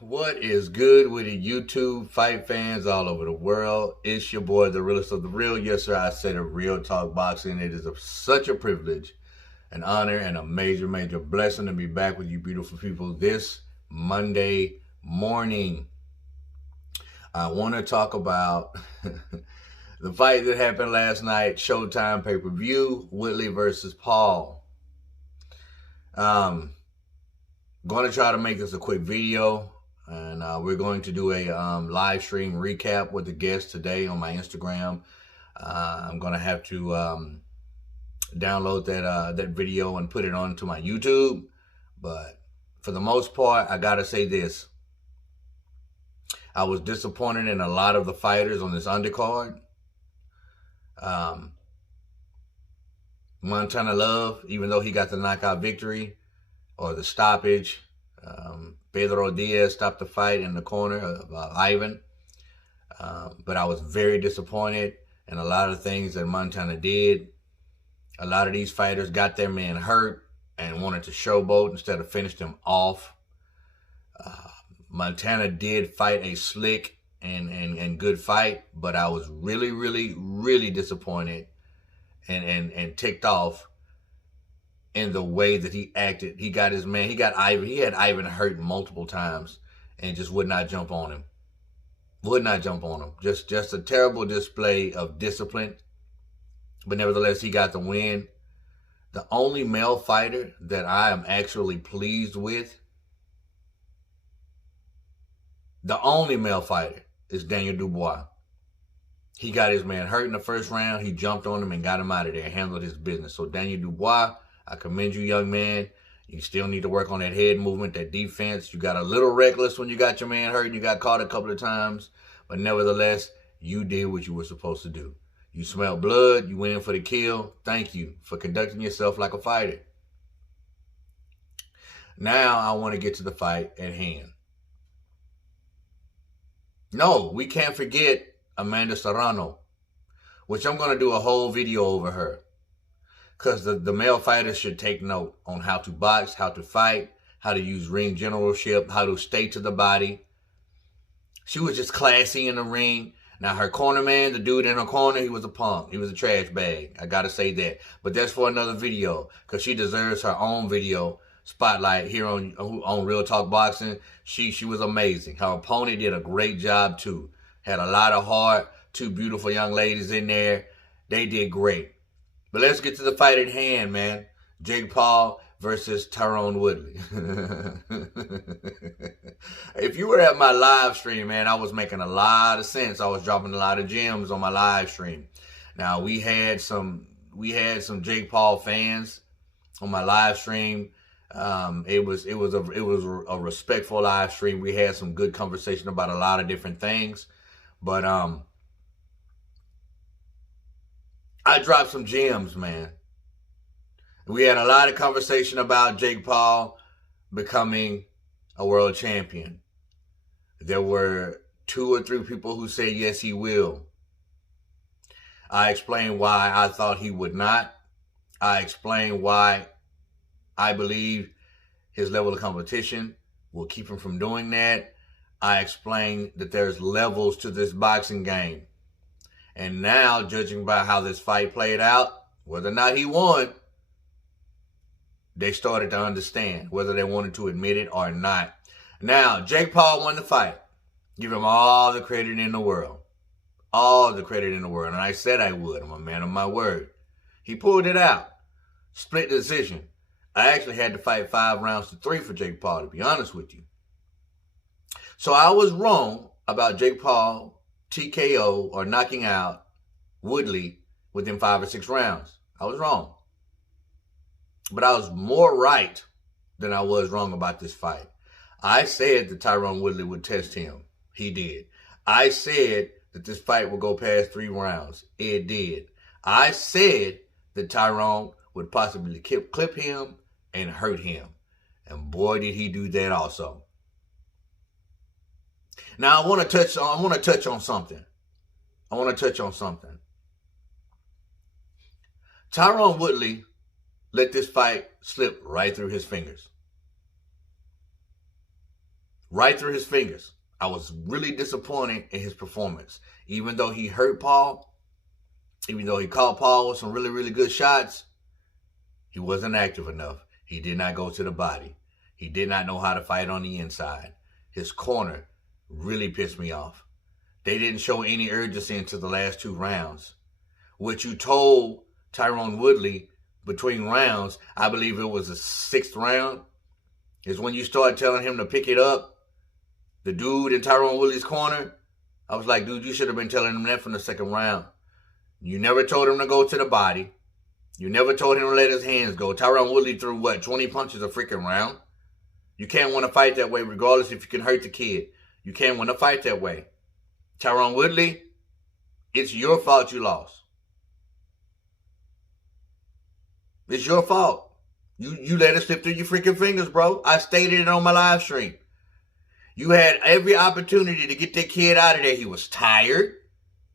What is good with the YouTube fight fans all over the world? It's your boy, the realest of the real. Yes, sir, I say the real talk boxing. It is such a privilege, an honor, and a major, major blessing to be back with you beautiful people this Monday morning. I want to talk about the fight that happened last night, Showtime pay-per-view, Woodley versus Paul. Going to try to make this a quick video. And we're going to do a live stream recap with the guest today on my Instagram. I'm going to have to download that video and put it onto my YouTube. But for the most part, I got to say this. I was disappointed in a lot of the fighters on this undercard. Montana Love, even though he got the knockout victory or the stoppage, Pedro Diaz stopped the fight in the corner of Ivan. But I was very disappointed in a lot of things that Montana did. A lot of these fighters got their man hurt and wanted to showboat instead of finish them off. Montana did fight a slick and good fight, but I was really, really, really disappointed and ticked off in the way that he acted. He got his man, he had Ivan hurt multiple times and just would not jump on him. Just a terrible display of discipline. But nevertheless, he got the win. The only male fighter that I am actually pleased with, is Daniel Dubois. He got his man hurt in the first round. He jumped on him and got him out of there, handled his business. So Daniel Dubois, I commend you, young man. You still need to work on that head movement, that defense. You got a little reckless when you got your man hurt and you got caught a couple of times. But nevertheless, you did what you were supposed to do. You smelled blood. You went in for the kill. Thank you for conducting yourself like a fighter. Now I want to get to the fight at hand. No, we can't forget Amanda Serrano, which I'm going to do a whole video over her. Because the male fighters should take note on how to box, how to fight, how to use ring generalship, how to stay to the body. She was just classy in the ring. Now, her corner man, the dude in her corner, he was a punk. He was a trash bag. I got to say that. But that's for another video, because she deserves her own video spotlight here on Real Talk Boxing. She was amazing. Her opponent did a great job, too. Had a lot of heart. Two beautiful young ladies in there. They did great. But let's get to the fight at hand, man. Jake Paul versus Tyrone Woodley. If you were at my live stream, man, I was making a lot of sense. I was dropping a lot of gems on my live stream. Now, we had some Jake Paul fans on my live stream. It was a respectful live stream. We had some good conversation about a lot of different things. But I dropped some gems, man. We had a lot of conversation about Jake Paul becoming a world champion. There were 2 or 3 people who said, yes, he will. I explained why I thought he would not. I explained why I believe his level of competition will keep him from doing that. I explained that there's levels to this boxing game. And now, judging by how this fight played out, whether or not he won, they started to understand, whether they wanted to admit it or not. Now, Jake Paul won the fight. Give him all the credit in the world. All the credit in the world. And I said I would. I'm a man of my word. He pulled it out. Split decision. I actually had to fight 5 rounds to 3 for Jake Paul, to be honest with you. So I was wrong about Jake Paul TKO or knocking out Woodley within 5 or 6 rounds. I was wrong. But I was more right than I was wrong about this fight. I said that Tyrone Woodley would test him. He did. I said that this fight would go past 3 rounds. It did. I said that Tyrone would possibly clip him and hurt him. And boy, did he do that also. Now, I want to touch on something. Tyrone Woodley let this fight slip right through his fingers. right through his fingers. I was really disappointed in his performance. Even though he hurt Paul, even though he caught Paul with some really, really good shots, he wasn't active enough. He did not go to the body. He did not know how to fight on the inside. His corner really pissed me off. They didn't show any urgency until the last 2 rounds. What you told Tyrone Woodley between rounds, I believe it was the 6th round, is when you started telling him to pick it up. The dude in Tyrone Woodley's corner, I was like, dude, you should have been telling him that from the 2nd round. You never told him to go to the body. You never told him to let his hands go. Tyrone Woodley threw, 20 punches a freaking round? You can't want to fight that way regardless if you can hurt the kid. You can't want to fight that way. Tyrone Woodley, it's your fault you lost. It's your fault. You let it slip through your freaking fingers, bro. I stated it on my live stream. You had every opportunity to get that kid out of there. He was tired.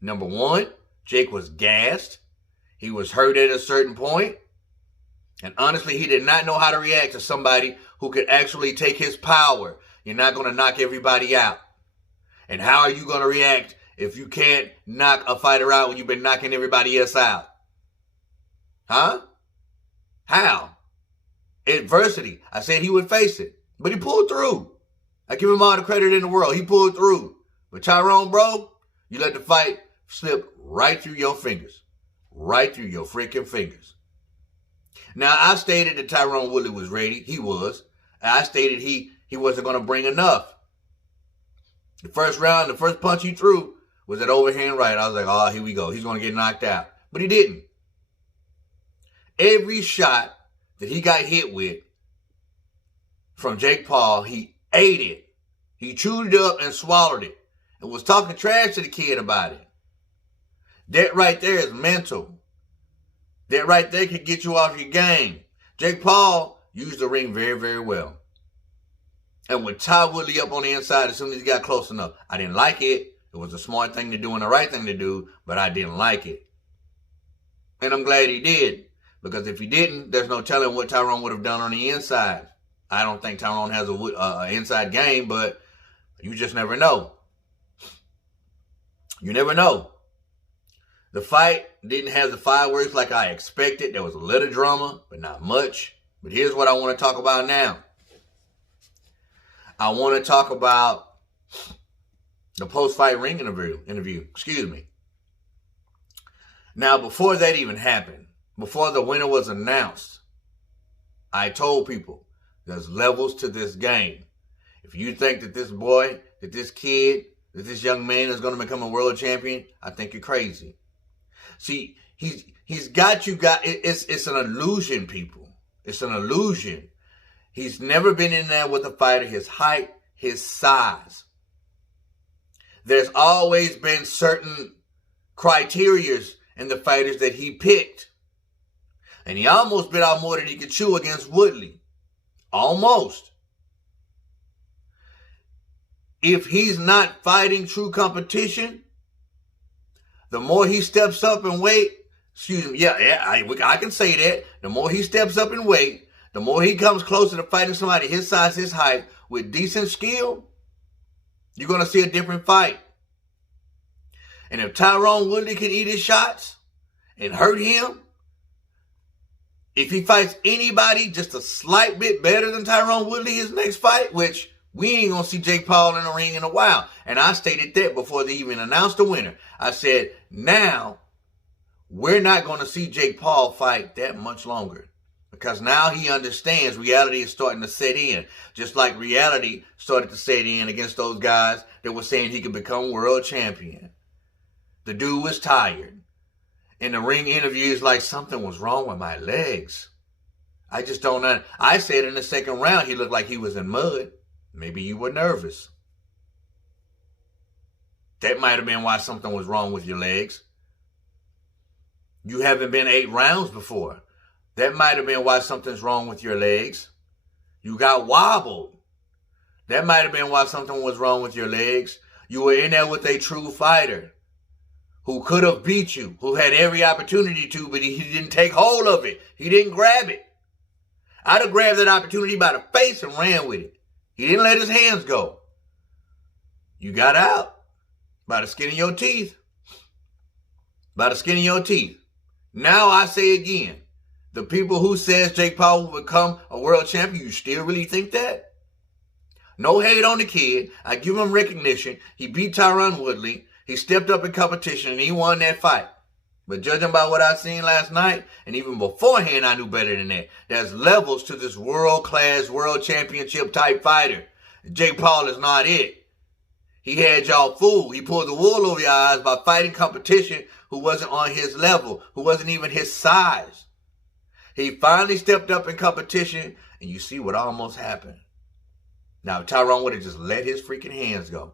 Number 1, Jake was gassed. He was hurt at a certain point. And honestly, he did not know how to react to somebody who could actually take his power. You're not going to knock everybody out. And how are you going to react if you can't knock a fighter out when you've been knocking everybody else out? Huh? How? Adversity. I said he would face it. But he pulled through. I give him all the credit in the world. He pulled through. But Tyrone, bro, you let the fight slip right through your fingers. Right through your freaking fingers. Now, I stated that Tyrone Woodley was ready. He was. I stated he wasn't going to bring enough. The first round, the first punch he threw was that overhand right. I was like, oh, here we go. He's going to get knocked out. But he didn't. Every shot that he got hit with from Jake Paul, he ate it. He chewed it up and swallowed it and was talking trash to the kid about it. That right there is mental. That right there can get you off your game. Jake Paul used the ring very, very well. And with Ty Woodley up on the inside as soon as he got close enough, I didn't like it. It was a smart thing to do and the right thing to do, but I didn't like it. And I'm glad he did. Because if he didn't, there's no telling what Tyrone would have done on the inside. I don't think Tyrone has an inside game, but you just never know. You never know. The fight didn't have the fireworks like I expected. There was a little drama, but not much. But here's what I want to talk about now. I want to talk about the post-fight ring interview. Excuse me. Now, before that even happened, before the winner was announced, I told people there's levels to this game. If you think that this boy, that this kid, that this young man is going to become a world champion, I think you're crazy. See, he's got you it's an illusion, people. It's an illusion. He's never been in there with a fighter his height, his size. There's always been certain criterias in the fighters that he picked. And he almost bit out more than he could chew against Woodley. Almost. If he's not fighting true competition, the more he steps up in weight, I can say that. The more he steps up in weight, the more he comes closer to fighting somebody his size, his height, with decent skill, you're going to see a different fight. And if Tyrone Woodley can eat his shots and hurt him, if he fights anybody just a slight bit better than Tyrone Woodley his next fight, which we ain't going to see Jake Paul in the ring in a while. And I stated that before they even announced the winner. I said, now we're not going to see Jake Paul fight that much longer. Because now he understands reality is starting to set in. Just like reality started to set in against those guys that were saying he could become world champion. The dude was tired. In the ring interviews, like something was wrong with my legs. I just don't know. I said in the second round he looked like he was in mud. Maybe you were nervous. That might have been why something was wrong with your legs. You haven't been 8 rounds before. That might have been why something's wrong with your legs. You got wobbled. That might have been why something was wrong with your legs. You were in there with a true fighter who could have beat you, who had every opportunity to, but he didn't take hold of it. He didn't grab it. I'd have grabbed that opportunity by the face and ran with it. He didn't let his hands go. You got out by the skin of your teeth. By the skin of your teeth. Now I say again, the people who says Jake Paul will become a world champion, you still really think that? No hate on the kid. I give him recognition. He beat Tyrone Woodley. He stepped up in competition and he won that fight. But judging by what I seen last night, and even beforehand, I knew better than that. There's levels to this world-class, world championship type fighter. Jake Paul is not it. He had y'all fooled. He pulled the wool over your eyes by fighting competition who wasn't on his level, who wasn't even his size. He finally stepped up in competition, and you see what almost happened. Now, Tyrone would have just let his freaking hands go.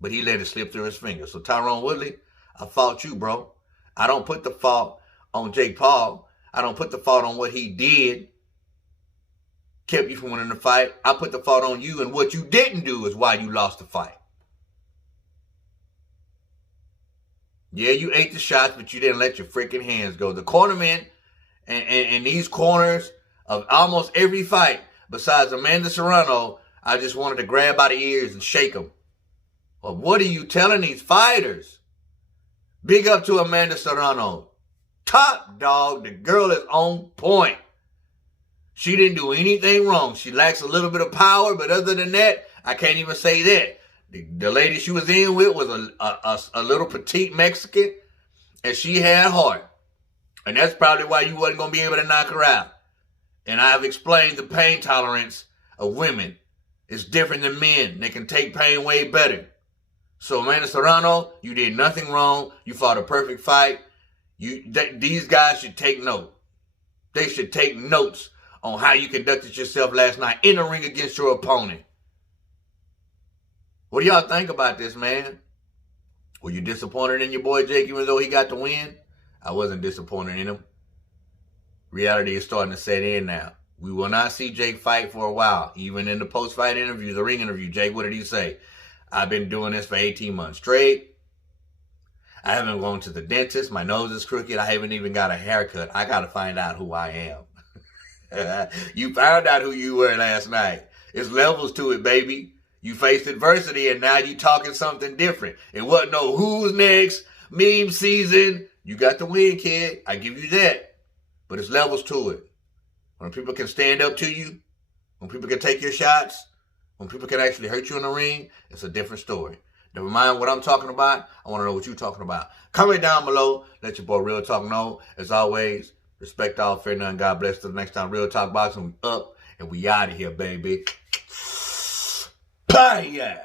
But he let it slip through his fingers. So, Tyrone Woodley, I fought you, bro. I don't put the fault on Jake Paul. I don't put the fault on what he did. Kept you from winning the fight. I put the fault on you, and what you didn't do is why you lost the fight. Yeah, you ate the shots, but you didn't let your freaking hands go. The cornermen and these corners of almost every fight, besides Amanda Serrano, I just wanted to grab by the ears and shake them. Well, what are you telling these fighters? Big up to Amanda Serrano. Top dog. The girl is on point. She didn't do anything wrong. She lacks a little bit of power, but other than that, I can't even say that. The lady she was in with was a little petite Mexican, and she had heart. And that's probably why you wasn't going to be able to knock her out. And I've explained the pain tolerance of women. It's different than men. They can take pain way better. So, Amanda Serrano, you did nothing wrong. You fought a perfect fight. These guys should take note. They should take notes on how you conducted yourself last night in the ring against your opponent. What do y'all think about this, man? Were you disappointed in your boy Jake even though he got the win? I wasn't disappointed in him. Reality is starting to set in now. We will not see Jake fight for a while. Even in the post-fight interview, the ring interview, Jake, what did he say? I've been doing this for 18 months straight. I haven't gone to the dentist. My nose is crooked. I haven't even got a haircut. I got to find out who I am. You found out who you were last night. It's levels to it, baby. You faced adversity and now you talking something different. It wasn't no who's next, meme season. You got the win, kid. I give you that. But it's levels to it. When people can stand up to you, when people can take your shots, when people can actually hurt you in the ring, it's a different story. Never mind what I'm talking about. I want to know what you're talking about. Comment down below. Let your boy Real Talk know. As always, respect all, fear none. God bless. Till the next time, Real Talk Boxing. We up and we out of here, baby. Bye, yeah.